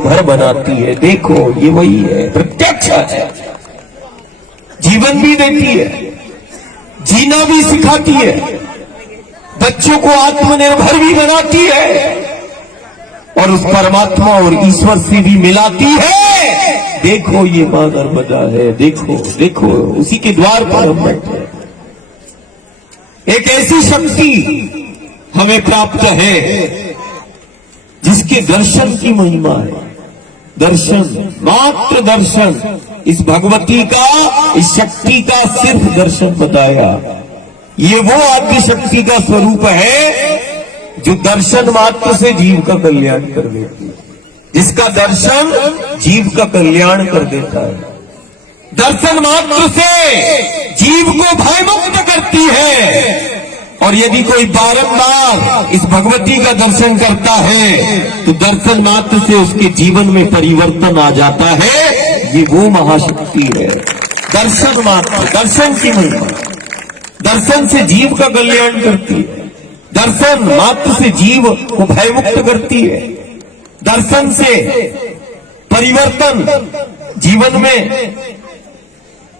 घर बनाती है। देखो ये वही है, प्रत्यक्ष है। जीवन भी देती है, जीना भी सिखाती है, बच्चों को आत्मनिर्भर भी बनाती है और उस परमात्मा और ईश्वर से भी मिलाती है। देखो ये मां नर्मदा है, देखो देखो उसी के द्वार पर हम बैठे हैं। एक ऐसी शक्ति हमें प्राप्त है जिसके दर्शन की महिमा है। दर्शन, मात्र दर्शन, इस भगवती का, इस शक्ति का सिर्फ दर्शन बताया। ये वो आदि शक्ति का स्वरूप है जो दर्शन मात्र से जीव का कल्याण कर देती है, जिसका दर्शन जीव का कल्याण कर देता है। दर्शन मात्र से जीव को भयमुक्त करती है। और यदि कोई बारंबार इस भगवती का दर्शन करता है तो दर्शन मात्र से उसके जीवन में परिवर्तन आ जाता है। ये वो महाशक्ति है, दर्शन मात्र, दर्शन की महिमा। दर्शन से जीव का कल्याण करती है, दर्शन मात्र से जीव को भयमुक्त करती है, दर्शन से परिवर्तन जीवन में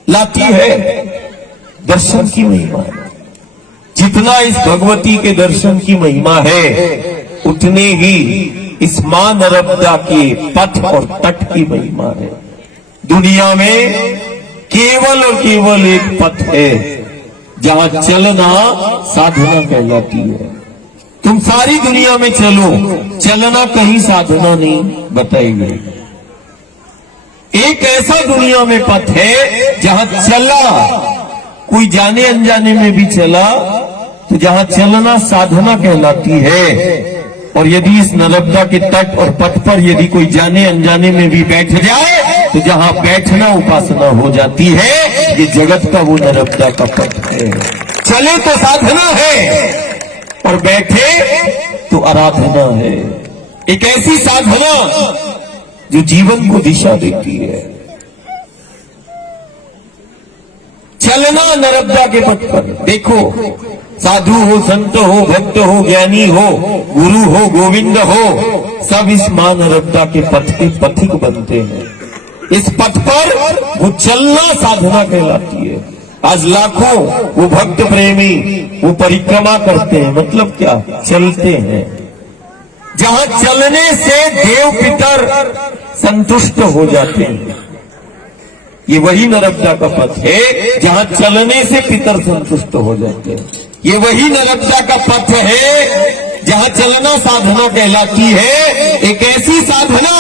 लाती है। दर्शन की महिमा है। जितना इस भगवती के दर्शन की महिमा है उतने ही इस मां नर्मदा के पथ और तट की महिमा है। दुनिया में केवल और केवल एक पथ है जहां चलना साधना कहलाती है। तुम सारी दुनिया में चलो, चलना कहीं साधना नहीं बताई गई। एक ऐसा दुनिया में पथ है जहां चला, कोई जाने अनजाने में भी चला तो जहां चलना साधना कहलाती है। और यदि इस नर्मदा के तट और पथ पर यदि कोई जाने अनजाने में भी बैठ जाए तो जहां बैठना उपासना हो जाती है। ये जगत का वो नर्मदा का पथ है। चले तो साधना है और बैठे तो आराधना है। एक ऐसी साधना जो जीवन को दिशा देती है। चलना नर्मदा के पथ पर। देखो, साधु हो, संत हो, भक्त हो, ज्ञानी हो, गुरु हो, गोविंद हो, सब इस मां नर्मदा के पथ के पथिक बनते हैं। इस पथ पर वो चलना साधना कहलाती है। आज लाखों वो भक्त प्रेमी वो परिक्रमा करते हैं, मतलब क्या, चलते हैं। जहां चलने से देव पितर संतुष्ट हो जाते हैं। ये वही नर्मदा का पथ है जहां चलने से पितर संतुष्ट हो जाते हैं। ये वही नर्मदा का पथ है जहां चलना साधना कहलाती है। एक ऐसी साधना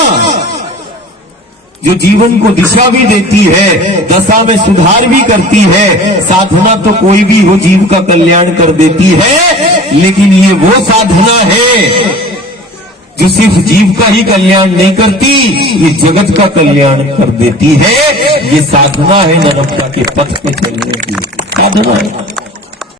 जो जीवन को दिशा भी देती है, दशा में सुधार भी करती है। साधना तो कोई भी हो जीव का कल्याण कर देती है, लेकिन ये वो साधना है जो सिर्फ जीव का ही कल्याण नहीं करती, ये जगत का कल्याण कर देती है। ये साधना है नर्मदा के पथ पे चलने की, साधना है।